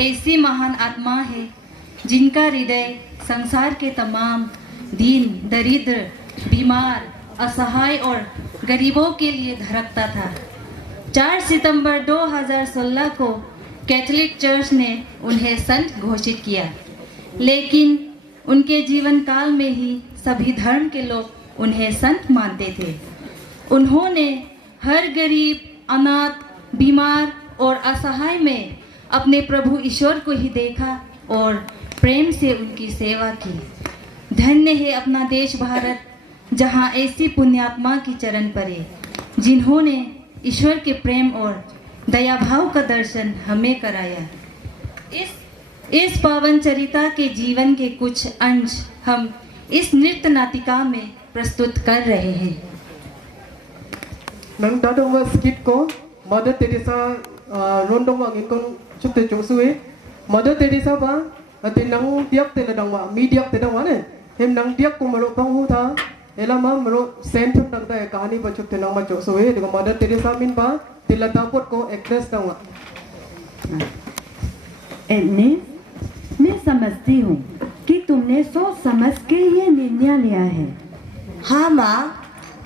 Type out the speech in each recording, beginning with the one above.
ऐसी महान आत्मा है जिनका हृदय संसार के तमाम दीन, दरिद्र, बीमार, असहाय और गरीबों के लिए धड़कता था। 4 सितंबर 2016 को कैथोलिक चर्च ने उन्हें संत घोषित किया, लेकिन उनके जीवन काल में ही सभी धर्म के लोग उन्हें संत मानते थे। उन्होंने हर गरीब, अनाथ, बीमार और असहाय में अपने प्रभु ईश्वर को ही देखा और प्रेम से उनकी सेवा की। धन्य है अपना देश भारत, जहाँ ऐसी पुण्यात्मा की चरण पड़े जिन्होंने ईश्वर के प्रेम और दया भाव का दर्शन हमें कराया। इस पावन चरिता के जीवन के कुछ अंश हम इस नृत्य नाटिका में प्रस्तुत कर रहे हैं। Nang dadong was skit ko, Mother Teresa rondong wang ikon chukte chuksuwe. Mother Teresa ba ati nang diak te ladang wa, mi diak te dang wa ne. Hem nang diak ko maro pang hu tha. Ela ma maro same chuk nang da kahani ba chukte nang ma chuksuwe. Diko Mother Teresa min ba tilata pot ko actress dang wa. Agnes, मैं समझती हूँ कि तुमने सोच समझ के ये निर्णय लिया है। हाँ माँ,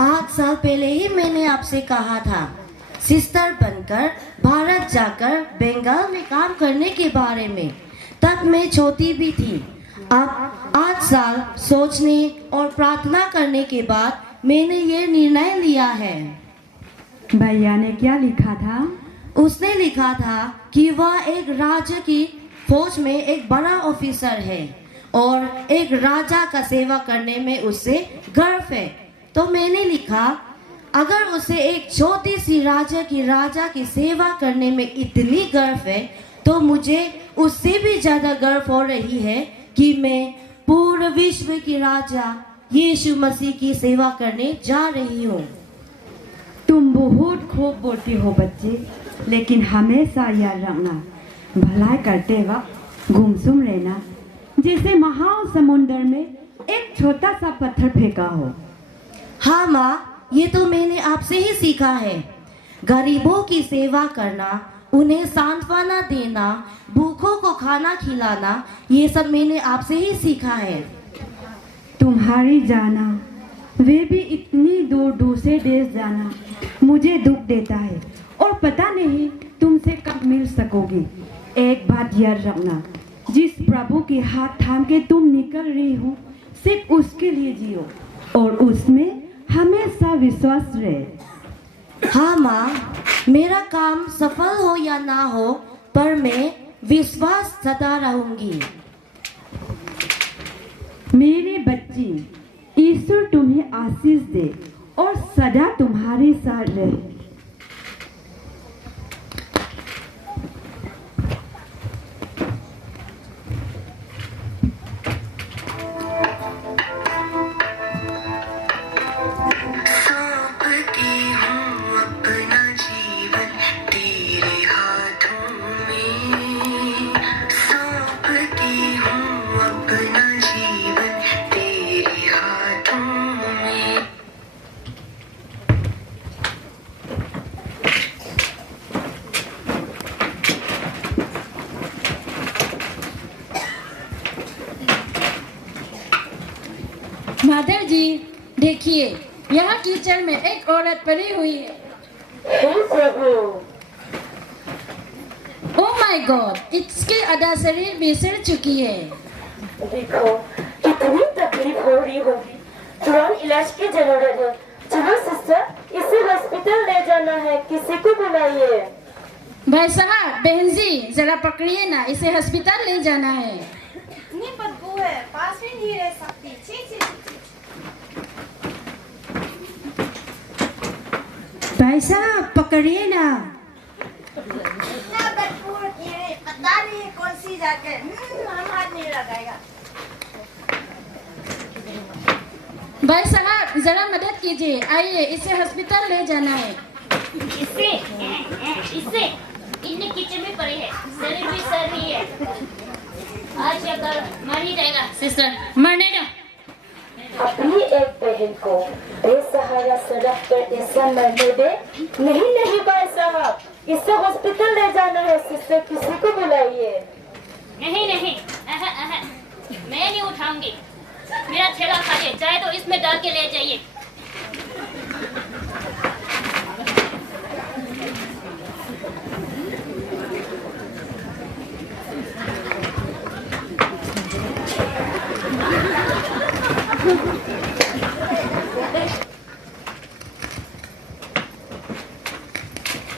8 साल पहले ही मैंने आपसे कहा था सिस्टर बनकर भारत जाकर बंगाल में काम करने के बारे में। तब मैं छोटी भी थी। अब 8 साल सोचने और प्रार्थना करने के बाद मैंने ये निर्णय लिया है। भैया ने क्या लिखा था? उसने लिखा था कि वह एक राज्य की फौज में एक बड़ा ऑफिसर है और एक राजा का सेवा करने में उससे गर्व है। तो मैंने लिखा, अगर उसे एक छोटी सी राज्य की राजा की सेवा करने में इतनी गर्व है तो मुझे उससे भी ज़्यादा गर्व हो रही है कि मैं पूरे विश्व की राजा यीशु मसीह की सेवा करने जा रही हूँ। तुम बहुत खूब बोलती हो बच्चे, लेकिन हमेशा याद रखना, भलाई करते वक्त गुमसुम रहना जैसे महासमुंदर में एक छोटा सा पत्थर फेंका हो। हाँ माँ, ये तो मैंने आपसे ही सीखा है। गरीबों की सेवा करना, उन्हें सांत्वना देना, भूखों को खाना खिलाना, ये सब मैंने आपसे ही सीखा है। तुम्हारी जाना, वे भी इतनी दूर दूसरे देश जाना मुझे दुख देता है और पता नहीं तुमसे कब मिल सकोगी। एक बात याद रखना, जिस प्रभु के हाथ थाम के तुम निकल रही हो, सिर्फ उसके लिए जियो और उसमें हमेशा विश्वास रहे। हाँ माँ, मेरा काम सफल हो या ना हो, पर मैं विश्वास सदा रहूंगी। मेरे बच्चे, ईश्वर तुम्हें आशीष दे और सदा तुम्हारे साथ रहे। माधव जी, देखिए, यहाँ कीचड़ में एक औरत पड़ी हुई है। ओह माय गॉड, इसके आधा शरीर भी सड़ चुकी है। देखो, कितनी तकलीफ हो रही होगी। तुरंत इलाज की जरूरत है। चलो सिस्टर, इसे हॉस्पिटल ले जाना है। किसी को बुलाइए। भाई साहब, बहन जी, जरा पकड़िए ना, इसे हॉस्पिटल ले जाना है। इतनी बदबू है, पास भी नहीं रह सकती। छी छी छी। भाई साहब, पकड़िए ना। इतना बदबू है, पता नहीं कौन सी जाके हम हाथ नहीं लगाएगा। भाई साहब, जरा मदद कीजिए, आइए, इसे हॉस्पिटल ले जाना है। इससे इतने किचन में पड़ी है, शरीर भी सड़ रही है। आज या कल मर ही जाएगा। सिस्टर, मरने दो। अपनी एक बहन को बेसहारा सड़क पर ऐसा मरने दे। नहीं नहीं भाई साहब, इसे हॉस्पिटल ले जाना है। सिस्टर, किसी को बुलाइए। नहीं नहीं, मैं नहीं उठाऊंगी। मेरा थैला खाली, चाहे तो इसमें डाल के ले जाइए।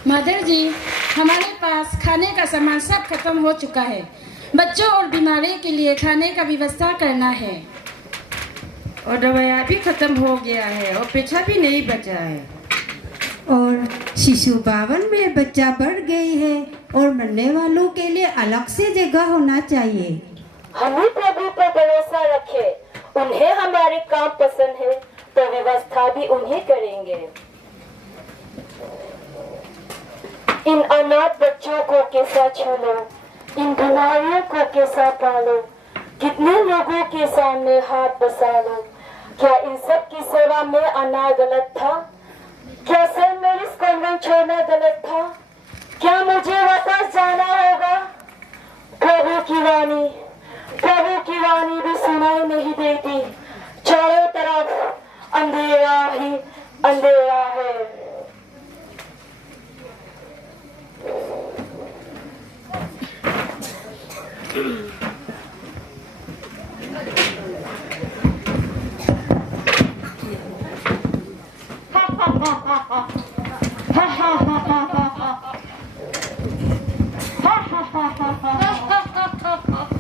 मदर जी, हमारे पास खाने का सामान सब खत्म हो चुका है। बच्चों और बीमारी के लिए खाने का व्यवस्था करना है। और दवाइयाँ भी खत्म हो गया है और पैसा भी नहीं बचा है। और शिशु भवन में बच्चा बढ़ गई है और मरने वालों के लिए अलग से जगह होना चाहिए। हम प्रभु पर भरोसा रखे, उन्हें हमारे काम पसंद है तो व्यवस्था भी उन्हें करेंगे। इन अनाथ बच्चों को कैसा छू लो, इन बीमारियों को कैसा पालो, कितने लोगों के सामने हाथ बसा लो। क्या इन सब की सेवा में आना गलत था? क्या सेंट मैरीज कॉन्वेंट छोड़ना गलत था? क्या मुझे वापस जाना होगा? प्रभु की वाणी भी सुनाई नहीं देती। चारों तरफ अंधेरा ही अंधेरा है।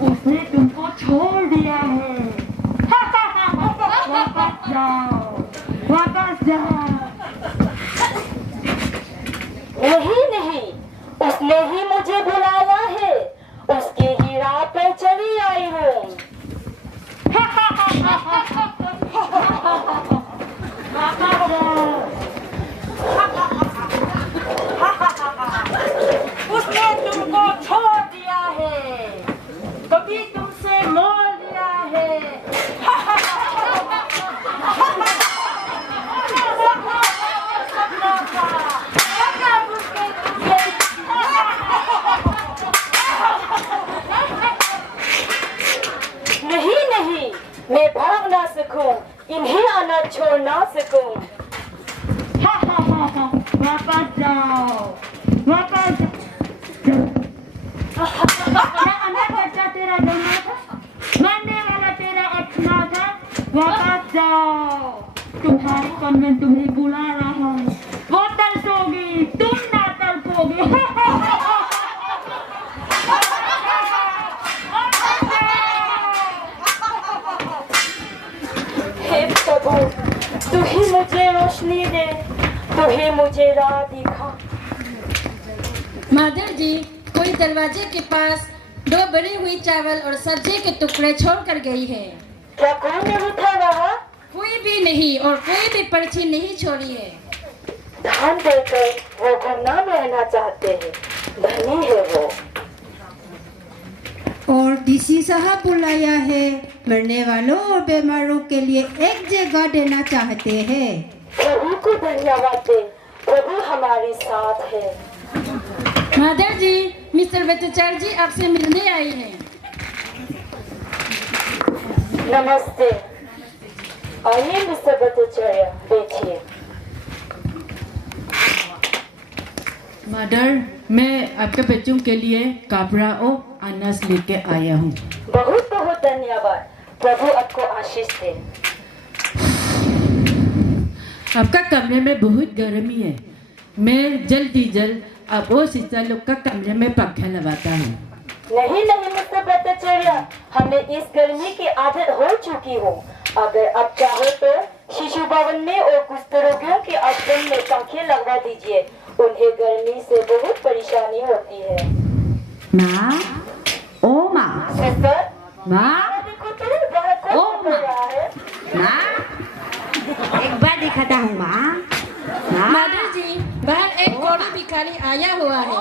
उसने तुमको छोड़ दिया है। वापस जाओ, वापस जाओ। नहीं, उसने ही मुझे बुलाया है, उसकी ही राह पे चली आई हूँ। उसने तुमको छोड़ दिया है, कभी तुमसे मोल दिया है। नहीं, मैं भाग ना सकूं, इन्हें आना छोड़ ना सकूं। वापस जाओ, वापस। अनाथ बच्चा तेरा जन्मा था, मरने वाला तेरा अपना था। वापस जाओ, तुम्हारी कॉन्वेंट तुम्हें बुला रहा है। वो तरसोगी, तुम ना तरसोगी। हे प्रभु, तू ही मुझे रोशनी दे, तू ही मुझे राह दिखा। मदर जी, कोई दरवाजे के पास 2 बनी हुई चावल और सब्जी के टुकड़े छोड़ कर गई है। क्या कोई नहीं था वहाँ? कोई भी नहीं, और कोई भी पर्ची नहीं छोड़ी है। धान देकर वो घरना में रहना चाहते हैं, धनी है वो। और डीसी साहब बुलाया है, मरने वालों और बीमारों के लिए एक जगह देना चाहते हैं। प्रभु को धन्यवाद दे, प्रभु हमारे साथ है। मदर जी, मिस्टर भट्टाचार्य जी आपसे मिलने आई हैं। नमस्ते, आइए मिस्टर भट्टाचार्य, बैठिए। मदर, मैं आपके बच्चों के लिए कपड़ा और अनाज लेके आया हूँ। बहुत बहुत धन्यवाद, प्रभु आपको आशीष दे। आपका कमरे में बहुत गर्मी है, मैं जल्द अब वो सिस्टर लोग का कमरे में पंखा लगाता हूँ। नहीं मिस्टर भट्टाचार्य, हमें इस गर्मी की आदत हो चुकी हो। अगर आप चाहो तो शिशु भवन में और कुष्ठ रोगियों के आश्रम में पंखे लगवा दीजिए, उन्हें गर्मी से बहुत परेशानी होती है। माँ, ओ माँ, सिस्टर, माँ, देखो तो बाहर कौन बोल रहा है? माँ, एक बार दिखाता हूँ माँ। मदर जी, बाहर एक कोड़ी भिखारी आया हुआ है,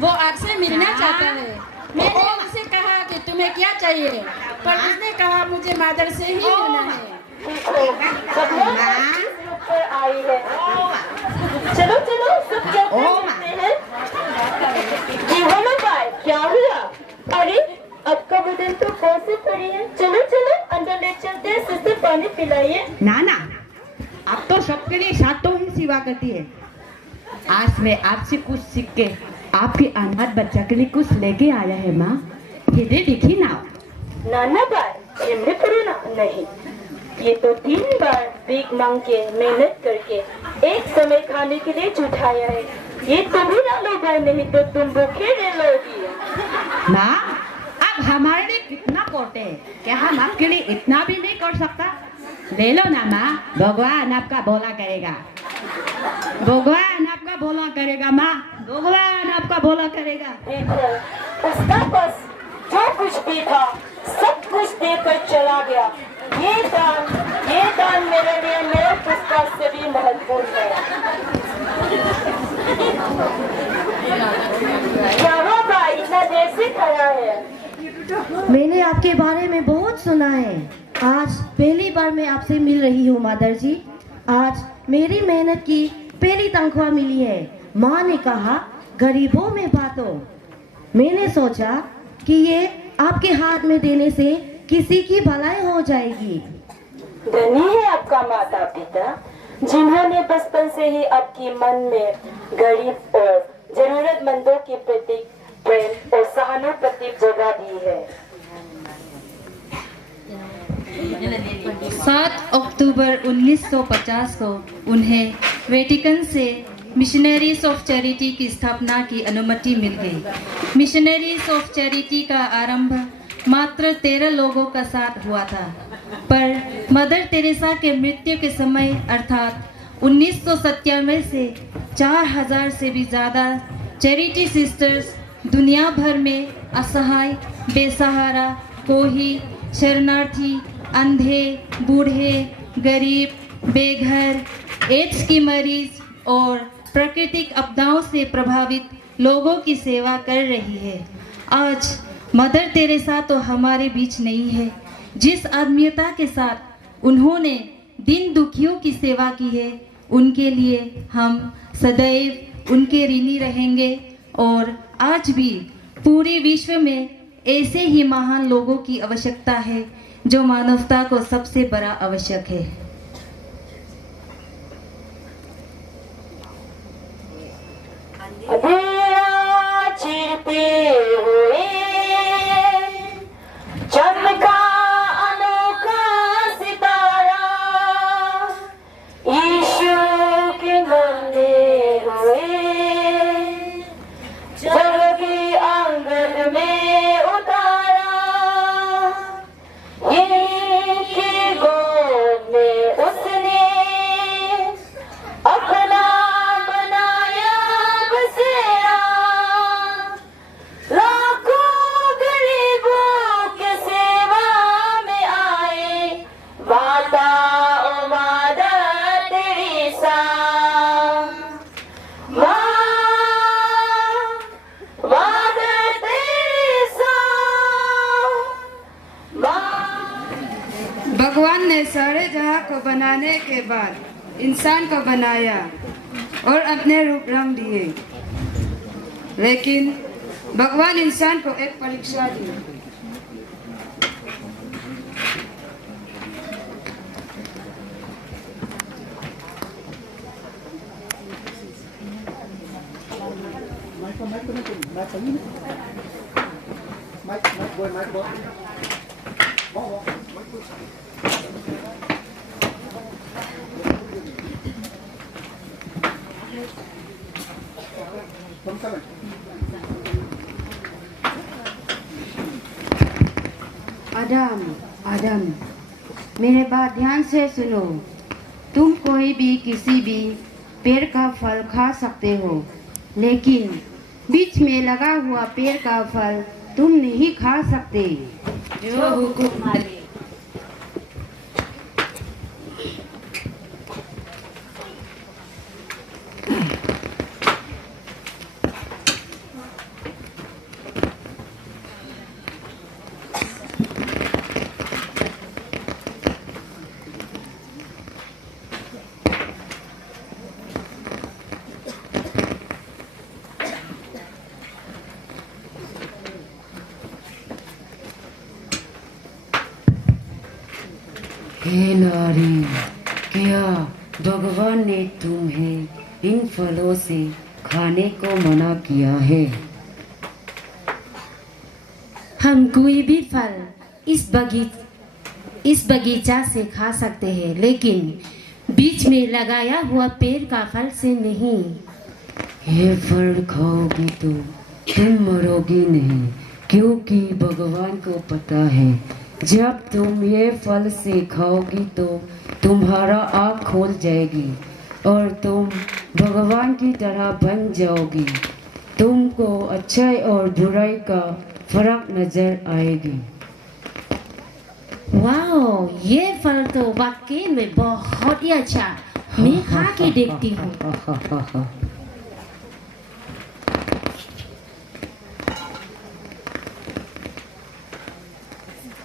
वो आपसे मिलना चाहता है। मैंने उनसे कहा कि तुम्हें क्या चाहिए, पर उसने कहा मुझे मदर से ही मिलना है। पर आई है। चलो सब चलते हैं। क्या हुआ? अरे अब पानी पिलाइए। ना ना, अब तो सबके लिए सातों ही सेवा करती है। आज मैं आपसे कुछ सीख के आपके अनाथ बच्चा के लिए कुछ लेके आया है माँ। ये देखी ना। नाना भाई, ये पुराना नहीं, ये तो 3 बार भीख मांग के मेहनत करके एक समय खाने के लिए जुटाया है। ये तुम ही ना लो भाई, नहीं तो तुम भूखे रह लोगी। माँ, अब हमारे लिए कितना करते हैं, क्या हम आपके लिए इतना भी नहीं कर सकता? ले लो ना माँ, भगवान आपका भला करेगा। भगवान आपका भला करेगा माँ, भगवान आपका भला करेगा। देखो, उसका पास जो कुछ भी था सब कुछ देकर चला गया। ये दान मेरे लिए मेरे पुस्तक से भी महत्वपूर्ण है। क्या हुआ भाई, इतना देर से खड़ा है? मैंने आपके बारे में बहुत सुना है। आज पहली बार मैं आपसे मिल रही हूँ मादर जी। आज मेरी मेहनत की पहली तनख्वाह मिली है। माँ ने कहा गरीबों में बांटो। मैंने सोचा कि ये आपके हाथ में देने से किसी की भलाई हो जाएगी। धनी है आपका माता पिता, जिन्होंने बचपन से ही आपके मन में गरीब और जरूरतमंदों के प्रति प्रेम और सहानुभूति जगा दी है। 7 अक्टूबर 1950 को उन्हें वेटिकन से मिशनरीज ऑफ चैरिटी की स्थापना की अनुमति मिल गई। मिशनरीज ऑफ चैरिटी का आरंभ मात्र 13 लोगों का साथ हुआ था, पर मदर तेरेसा के मृत्यु के समय अर्थात 1997 से 4000 से भी ज़्यादा चैरिटी सिस्टर्स दुनिया भर में असहाय, बेसहारा, कोही, शरणार्थी, अंधे, बूढ़े, गरीब, बेघर, एड्स की मरीज और प्राकृतिक आपदाओं से प्रभावित लोगों की सेवा कर रही है। आज मदर तेरेसा तो हमारे बीच नहीं है। जिस आत्मीयता के साथ उन्होंने दीन दुखियों की सेवा की है, उनके लिए हम सदैव उनके ऋणी रहेंगे। और आज भी पूरे विश्व में ऐसे ही महान लोगों की आवश्यकता है जो मानवता को सबसे बड़ा आवश्यक है। अंधेरा चीरते हुए चमका अनोखा सितारा, यीशु के मंदे हुए जग के आंगन में उतारा। इनकी गोद में उसने अपना बनाया बसेरा। लाखों गरीबों के सेवा में आए, माता ओ मदर तेरेसा। मदर तेरेसा, भगवान ने सारे जहां को बनाने के बाद इंसान को बनाया और अपने रूप रंग दिए, लेकिन भगवान इंसान को एक परीक्षा दी। आदम, आदम, मेरे बात ध्यान से सुनो। तुम कोई भी किसी भी पेड़ का फल खा सकते हो, लेकिन बीच में लगा हुआ पेड़ का फल तुम नहीं खा सकते। जो हुकुम मालिक। हे नारी, क्या भगवान ने तुम्हें इन फलों से खाने को मना किया है? हम कोई भी फल इस बगीचा से खा सकते हैं, लेकिन बीच में लगाया हुआ पेड़ का फल से नहीं। ये फल खाओगी तो तुम मरोगी नहीं, क्योंकि भगवान को पता है जब तुम ये फल से खाओगी तो तुम्हारा आँख खोल जाएगी और तुम भगवान की तरह बन जाओगी। तुमको अच्छाई और बुराई का फर्क नजर आएगी। वाओ, ये फल तो वाकई में बहुत ही अच्छा। मैं खा के देखती हूँ।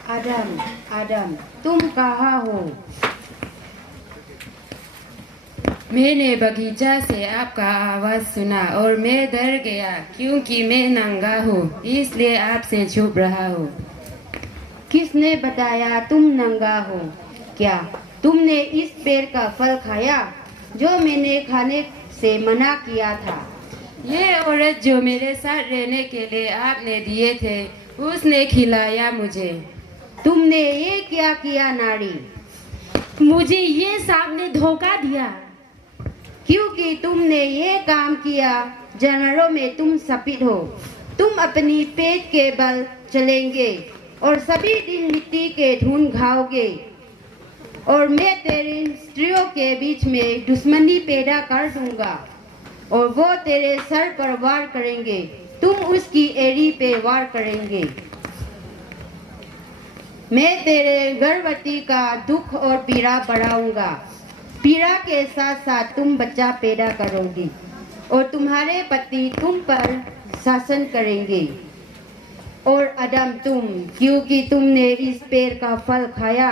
आदम, आदम, तुम कहाँ हो? मैंने बगीचा से आपका आवाज सुना और मैं डर गया, क्योंकि मैं नंगा हूँ, इसलिए आपसे छुप रहा हूँ। किसने बताया तुम नंगा हो? क्या तुमने इस पेड़ का फल खाया जो मैंने खाने से मना किया था? ये औरत जो मेरे साथ रहने के लिए आपने दिए थे, उसने खिलाया मुझे। तुमने ये क्या किया नारी? मुझे ये सांप ने धोखा दिया। क्योंकि तुमने ये काम किया, जानवरों में तुम सफेद हो। तुम अपनी पेट के बल चलेंगे और सभी दिन मिट्टी के ढूंढ खाओगे, और मैं तेरी स्त्रियों के बीच में दुश्मनी पैदा कर दूंगा और वो तेरे सर पर वार करेंगे, तुम उसकी एड़ी पे वार करेंगे। मैं तेरे गर्भवती का दुख और पीड़ा बढ़ाऊंगा। पीड़ा के साथ साथ तुम बच्चा पैदा करोगी और तुम्हारे पति तुम पर शासन करेंगे। और अदम तुम, क्योंकि तुमने इस पेड़ का फल खाया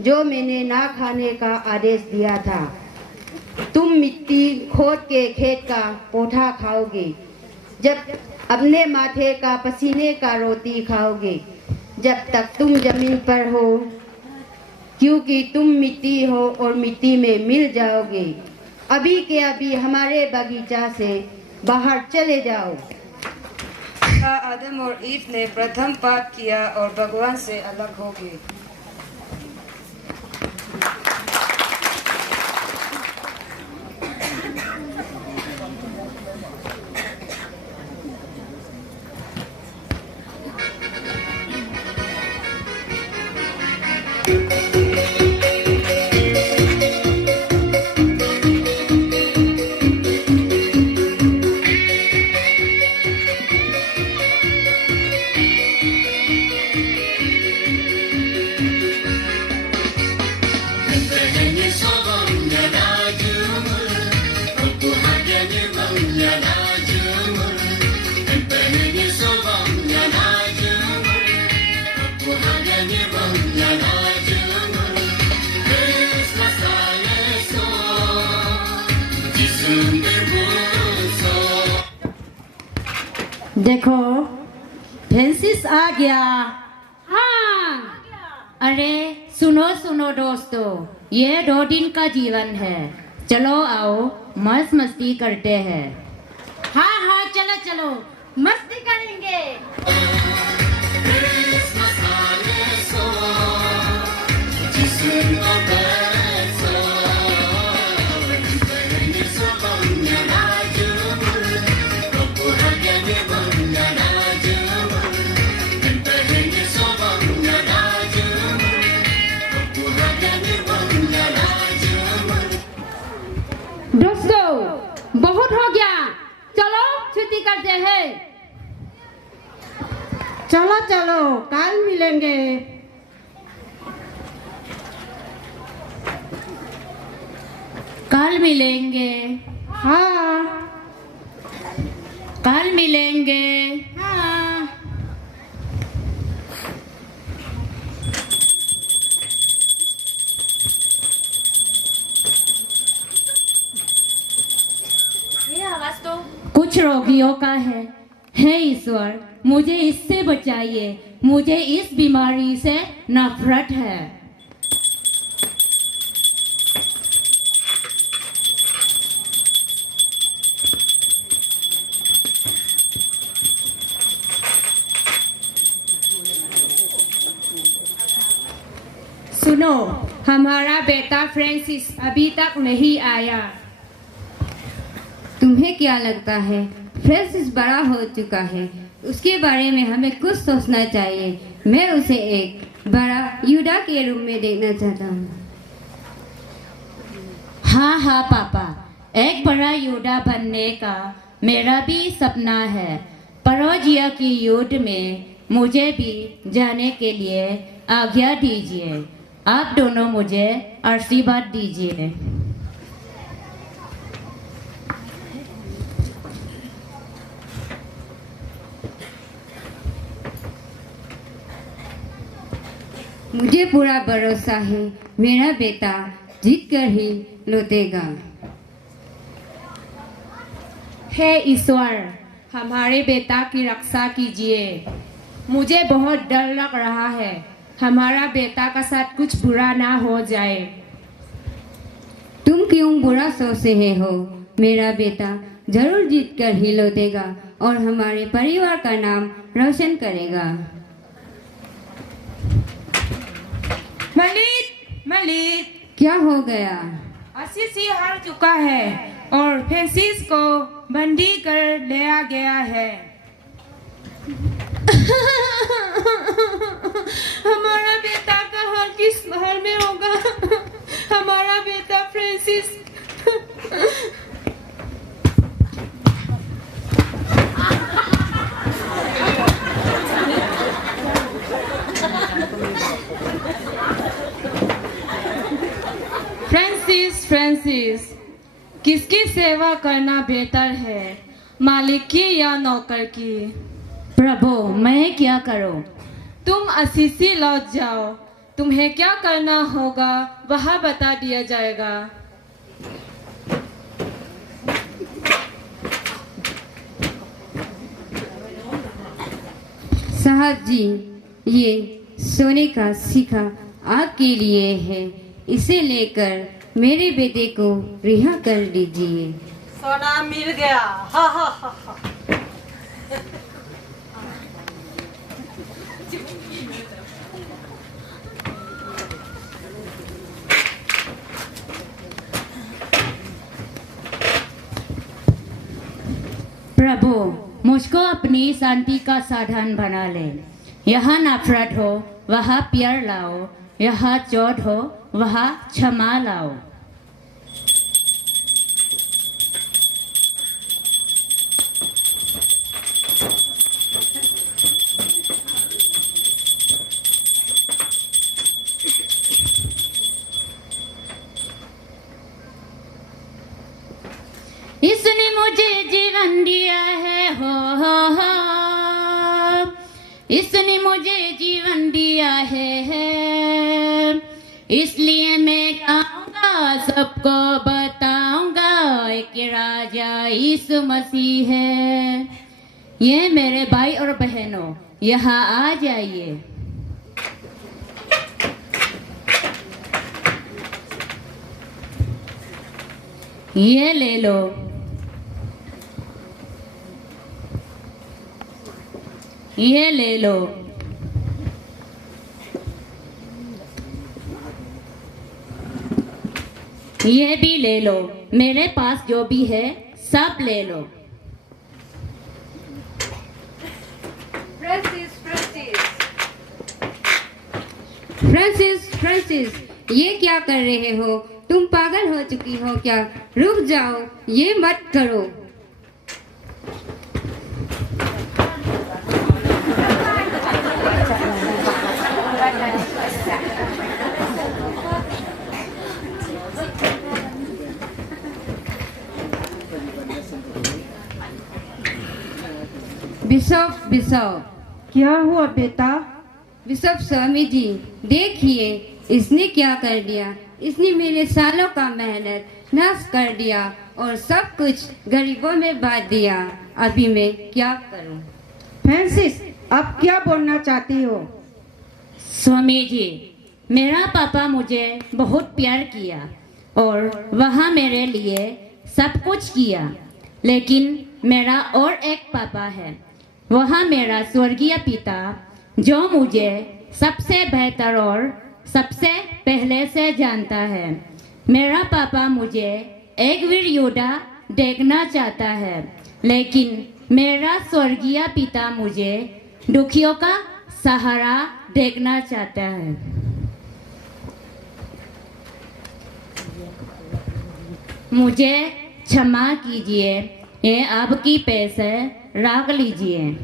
जो मैंने ना खाने का आदेश दिया था, तुम मिट्टी खोद के खेत का पौधा खाओगे, जब अपने माथे का पसीने का रोटी खाओगे जब तक तुम जमीन पर हो, क्योंकि तुम मिट्टी हो और मिट्टी में मिल जाओगे। अभी के अभी हमारे बगीचा से बाहर चले जाओ। आदम और ईव ने प्रथम पाप किया और भगवान से अलग हो गए। देखो, फ्रांसिस आ गया। हाँ, अरे सुनो सुनो दोस्तों, ये 2 दिन का जीवन है। चलो आओ मस्त मस्ती करते हैं। हाँ हाँ, चलो चलो मस्ती करेंगे। दोस्तों, बहुत हो गया, चलो छुट्टी करते हैं। चलो चलो, कल मिलेंगे। कल मिलेंगे। हाँ, कल मिलेंगे। हाँ। ये आवाज तो कुछ रोगियों का है। हे ईश्वर, मुझे इससे बचाइए, मुझे इस बीमारी से नफरत है। सुनो, हमारा बेटा फ्रांसिस अभी तक नहीं आया। तुम्हें क्या लगता है फ्रांसिस बड़ा हो चुका है, उसके बारे में हमें कुछ सोचना चाहिए। मैं उसे एक बड़ा यूदा के रूप में देखना चाहता हूँ। हाँ हाँ पापा, एक बड़ा योद्धा बनने का मेरा भी सपना है। परोजिया की युद्ध में मुझे भी जाने के लिए आज्ञा दीजिए। आप दोनों मुझे आशीर्वाद दीजिए। मुझे पूरा भरोसा है मेरा बेटा जीत कर ही लौटेगा। हे ईश्वर, हमारे बेटा की रक्षा कीजिए। मुझे बहुत डर लग रहा है, हमारा बेटा का साथ कुछ बुरा ना हो जाए। तुम क्यों बुरा सोच रहे हो? मेरा बेटा जरूर जीत कर ही लौटेगा और हमारे परिवार का नाम रोशन करेगा। मलिक, क्या हो गया? असीसी हार चुका है और फ्रांसिस को बंदी कर लिया गया है। हमारा बेटा का हाल किस हाल में होगा? हमारा बेटा फ्रांसिस। फ्रांसिस, किसकी सेवा करना बेहतर है, मालिक की या नौकर की? प्रभु, मैं क्या करूं? तुम असीसी लौट जाओ, तुम्हें क्या करना होगा वह बता दिया जाएगा। साहब जी, ये सोने का सिक्का आपके लिए है, इसे लेकर मेरे बेटे को रिहा कर दीजिए। सोना मिल गया। हा हा हा हा। प्रभु, मुझको अपनी शांति का साधन बना ले। यहाँ नफरत हो वहाँ प्यार लाओ, यहाँ चोट हो वहाँ क्षमा लाओ। इसने मुझे जीवन दिया है, हो इसने मुझे जीवन दिया है, इसलिए मैं कहूँगा, सबको बताऊँगा कि राजा यीशु मसीह है। ये मेरे भाई और बहनों, यहाँ आ जाइए। ये ले लो। ये ले लो। ये भी ले लो। मेरे पास जो भी है सब ले लो। फ्रांसिस, ये क्या कर रहे हो? तुम पागल हो चुकी हो क्या? रुक जाओ, ये मत करो। बिशप, क्या हुआ बेटा? बिशप स्वामी जी, देखिए इसने क्या कर दिया। इसने मेरे सालों का मेहनत नष्ट कर दिया और सब कुछ गरीबों में बांट दिया। अभी मैं क्या करूं? फ्रांसिस, आप क्या बोलना चाहती हो? स्वामी जी, मेरा पापा मुझे बहुत प्यार किया और वह मेरे लिए सब कुछ किया, लेकिन मेरा और एक पापा है, वह मेरा स्वर्गीय पिता, जो मुझे सबसे बेहतर और सबसे पहले से जानता है। मेरा पापा मुझे एक वीर योद्धा देखना चाहता है, लेकिन मेरा स्वर्गीय पिता मुझे दुखियों का सहारा देखना चाहता है। मुझे क्षमा कीजिए, ये आपकी पैसे रख लीजिए।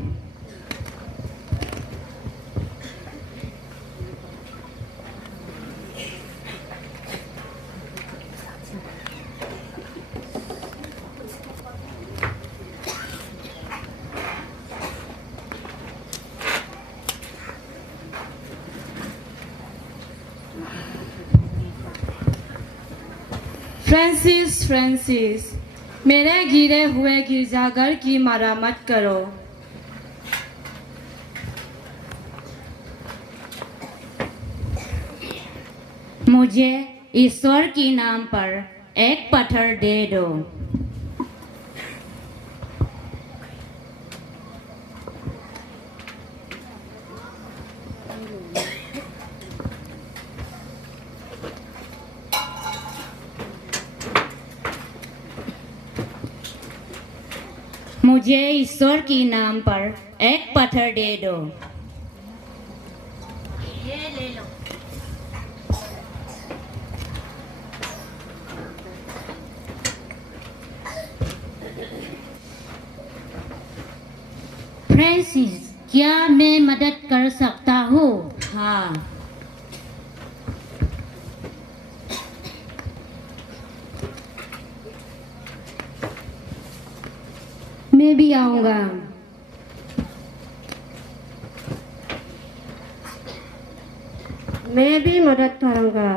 फ्रांसिस, मेरे गिरे हुए गिरजाघर की मरम्मत करो। मुझे ईश्वर के नाम पर एक पत्थर दे दो। मुझे ईश्वर के नाम पर एक पत्थर दे दो। ये ले लो। फ्रांसिस, क्या मैं मदद कर सकता हूँ? हाँ, मैं भी आऊँगा। मैं भी मदद करूँगा।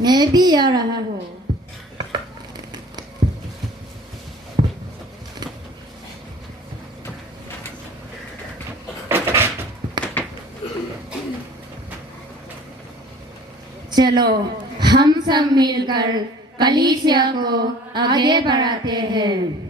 मैं भी आ रहा हूँ। चलो हम सब मिलकर कलीसिया को आगे बढ़ाते हैं।